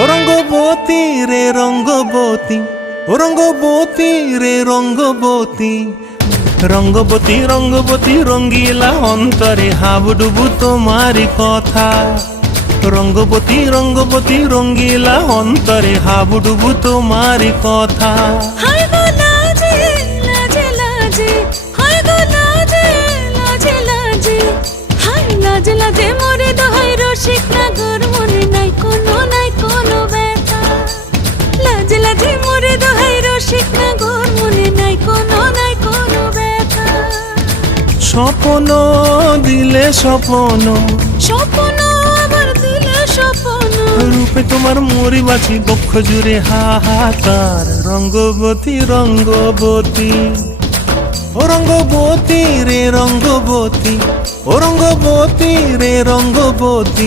ও রঙ্গবতী রে রঙ্গবতী, ও রঙ্গবতী রে রঙ্গবতী, রঙ্গবতী রঙ্গবতী রঙ্গিলা অন্তরে হাবুডুবু তোমারি কথা। রঙ্গবতী রঙ্গবতী রঙ্গিলা অন্তরে হাবুডুবু তোমারি কথা। হায় গো লাজে লাজে লাজে, হায় গো লাজে লাজে লাজে, হায় লাজে লাজে মোরে দোহাই রসিক নাগর, মনে নাই কোনো ব্যথা। লাজে লাজে মোরে দোহাই রসিক নাগর, মনে নাই কোনো ব্যথা। স্বপ্ন দিলে স্বপ্ন, স্বপ্ন আবার দিলে স্বপ্ন, রূপে তোমার মরি বাঁচি বক্ষ জুড়ে হাহাকার। রঙ্গবতী রঙ্গবতী, ও রঙ্গবতী রে রঙ্গবতী, ও রঙ্গবতী রে রঙ্গবতী।